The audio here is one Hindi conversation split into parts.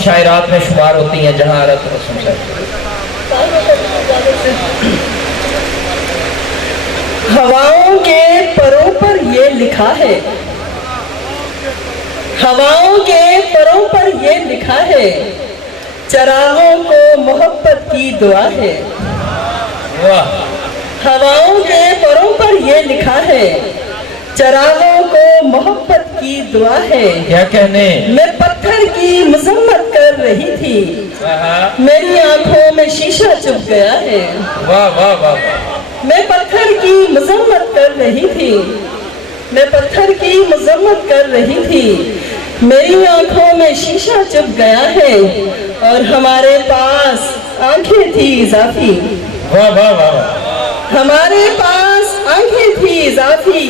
शायरात में शुमार होती हैं जहाँ अरब रस्म शायर। हवाओं के परों पर ये लिखा है, हवाओं के परों पर ये लिखा है, चरागों को मोहब्बत की दुआ है। वाह। हवाओं के परों पर ये लिखा है, चरागों को मोहब्बत की दुआ है। क्या कहने। मैं पत्थर की मजम्मत कर रही थी, मेरी आंखों में शीशा चुभ गया है। वाह वाह वाह। मैं पत्थर की मजम्मत कर रही थी, मैं पत्थर की मजम्मत कर रही थी, मेरी आंखों में शीशा चुभ गया है। और हमारे पास आंखें थी इजाफी। वाह वाह वाह। हमारे पास आंखें थी इजाफी,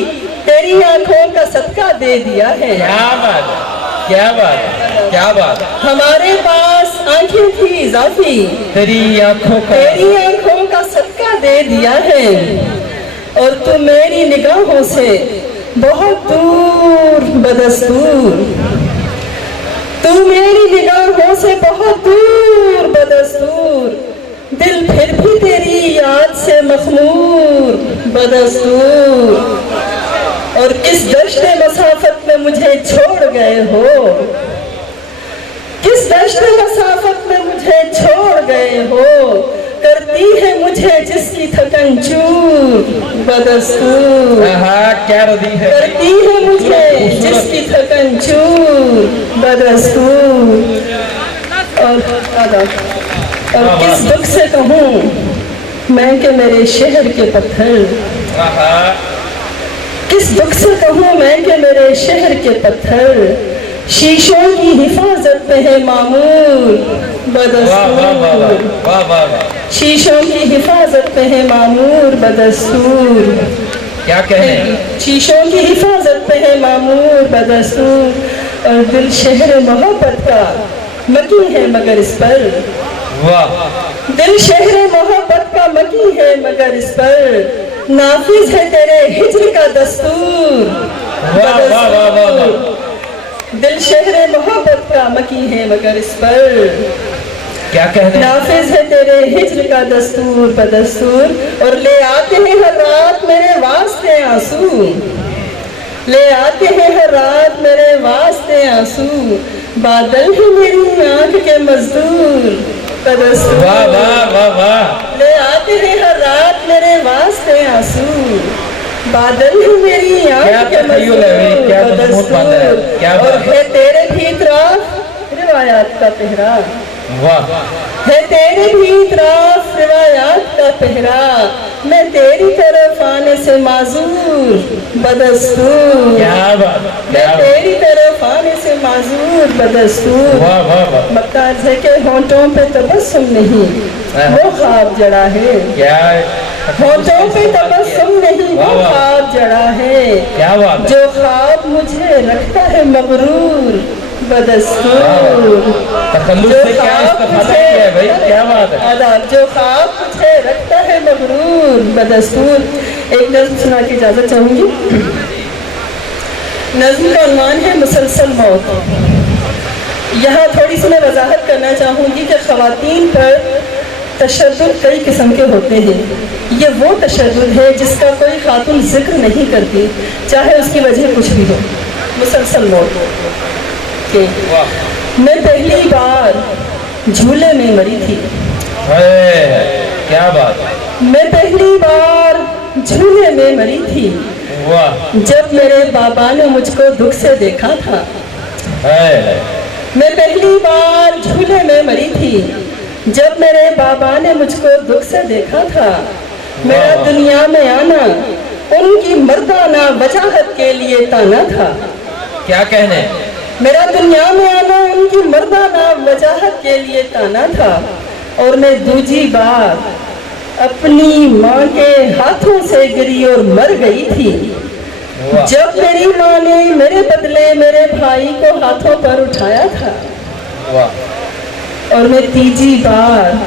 तेरी आंखों का सदका दे दिया है। क्या बात है, क्या बात है, क्या बात है। हमारे पास आंखें थी इजाफी, तेरी आंखों का, तेरी आंखों का सदका दे दिया है। और तू मेरी निगाहों से बहुत दूर बदस्तूर, तू मेरी निगाहों से बहुत दूर बदस्तूर, दिल फिर भी तेरी याद से मखमूर बदस्तूर। और किस दश्त मसाफत में मुझे छोड़ गए हो, किस दश्त मसाफत में मुझे छोड़ गए हो, करती है मुझे जिसकी थकन चूर बदस्तूर। क्या रदी है। करती है मुझे जिसकी थकन चूर बदस्तूर। और किस दुख से कहूँ मैं कि मेरे शहर के पत्थर, किस दुख से कहूँ मैं कि मेरे शहर के पत्थर, शीशों की हिफाजत पे है मामूर बदस्तूर। शीशों की हिफाजत पे है मामूर बदस्तूर। क्या कहें। शीशों की हिफाजत पे है मामूर बदस्तूर। और दिल शहर मोहब्बत का मकी है मगर इस पर, वाह। दिल शहर मोहब्बत का मकी है मगर इस पर, नाफिज है तेरे हिज्र का दस्तूर बदस्तूर। दिल शहर मोहब्बत का मकी है मगर इस पर, क्या कहने। नाफिज है तेरे हिज्र का दस्तूर बदस्तूर। और ले आते हैं हर रात मेरे वास्ते आंसू, ले आते हैं हर रात मेरे वास्ते आंसू, बादल है मेरी आंख के मजदूर बदस्तूर। वाह वाह वाह वाह। ले आते हैं हर रात मेरे वास्ते आंसू, बादल है मेरी आंख के मजदूर बदस्तूर। और है तेरे भी इतराफ रिवायात का पहरा, वाह। है तेरे भी इतराफ रिवायात का पहरा, मैं तेरी तरफ आने से माजूर बदस्तूर। क्या बात। मैं तेरी तरफ आने से माजूर बदस्तूर। वाह वाह वाह। मक्ताज है के होंठों पे तबस्सुम नहीं, वो ख्वाब जड़ा है। क्या। होंठों पे तबस्सुम नहीं, वो ख्वाब जड़ा है। क्या बात। जो ख्वाब मुझे रखता है मगरूर बदस्तूर। तकल्लुफ से क्या इस्तेफादा किया है भाई, क्या बात है। जो ख्वाब मुझे रखता है मगरूर बदस्तूर। एक नज़्म सुना की इजाजत चाहूंगी। नज़्म का उन्वान है मुसलसल मौत। यहाँ थोड़ी सी मैं वजाहत करना चाहूंगी कि ख़वातीन पर तशद्दुद कई किस्म के होते हैं। ये वो तशद्दुद है जिसका कोई खातून जिक्र नहीं करती, चाहे उसकी वजह कुछ भी हो। मुसलसल मौत के मैं पहली बार झूले में मरी थी। क्या बात। मैं पहली बार झूले में मरी थी, वाह। जब मेरे बाबा ने मुझको दुख से देखा था। मैं पहली बार झूले में मरी थी, जब मेरे बाबा ने मुझको दुख से देखा था। मेरा दुनिया में आना उनकी मर्दाना वजाहत के लिए ताना था। क्या कहने। मेरा दुनिया में आना उनकी मर्दाना वजाहत के लिए ताना था। और मैं दूजी बार अपनी माँ के हाथों से गिरी और मर गई थी, जब मेरी माँ ने मेरे बदले मेरे भाई को हाथों पर उठाया था। और मैं तीजी बार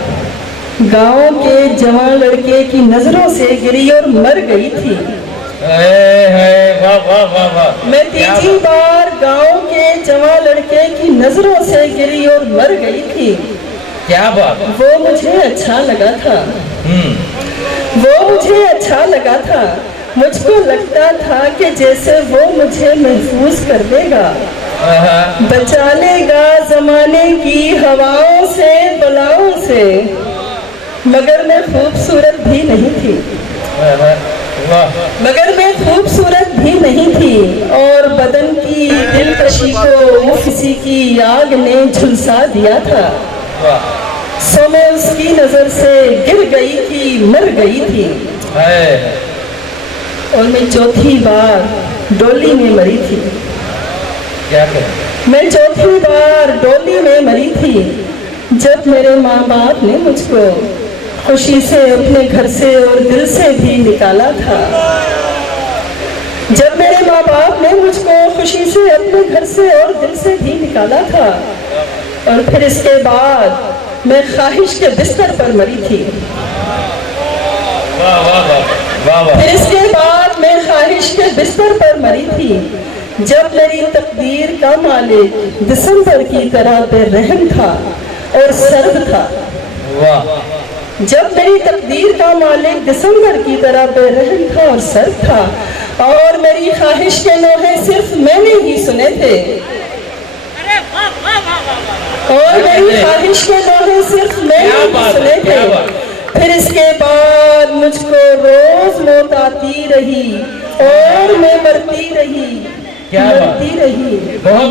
गांव के जवान लड़के की नजरों से गिरी और मर गई थी, वाह वाह वाह वाह। मैं तीसरी बार गांव के जवान लड़के की नजरों से गिरी और मर गई थी। क्या बात। वो मुझे अच्छा लगा था, वो मुझे अच्छा लगा था। मुझको लगता था कि जैसे वो मुझे महफूज कर देगा, बचा लेगा जमाने की हवाओं से, बलाओं से। मगर मैं खूबसूरत भी नहीं थी, मगर मैं खूबसूरत भी नहीं थी, और बदन की दिलकशी को किसी की आग ने झुलसा दिया था। सो मैं उसकी नजर से गिर गई थी, मर गई थी। और मैं चौथी बार डोली में मरी थी। क्या करें? मैं चौथी बार डोली में मरी थी, जब मेरे माँ बाप ने मुझको खुशी से अपने घर से और दिल से भी निकाला था। जब मेरे माँ बाप ने मुझको खुशी से अपने घर से और दिल से भी निकाला था, और फिर इसके बाद मैं ख्वाहिश के बिस्तर पर मरी थी। वाह वाह वाह वाह। फिर इसके बाद मैं ख्वाहिश के बिस्तर पर मरी थी, जब मेरी तकदीर का मालिक दिसंबर की तरह बेरहम था और सर्द था। वाह। जब मेरी तकदीर का मालिक दिसंबर की तरह बेरहम था और सर्द था, और मेरी ख्वाहिश के नोहे सिर्फ मैंने ही सुने थे, और मेरी ख्वाहिश के नोहे सिर्फ मैंने ही सुने थे। फिर इसके बाद मुझको रोज मौत आती रही और मैं मरती रही, मरती रही। बहुत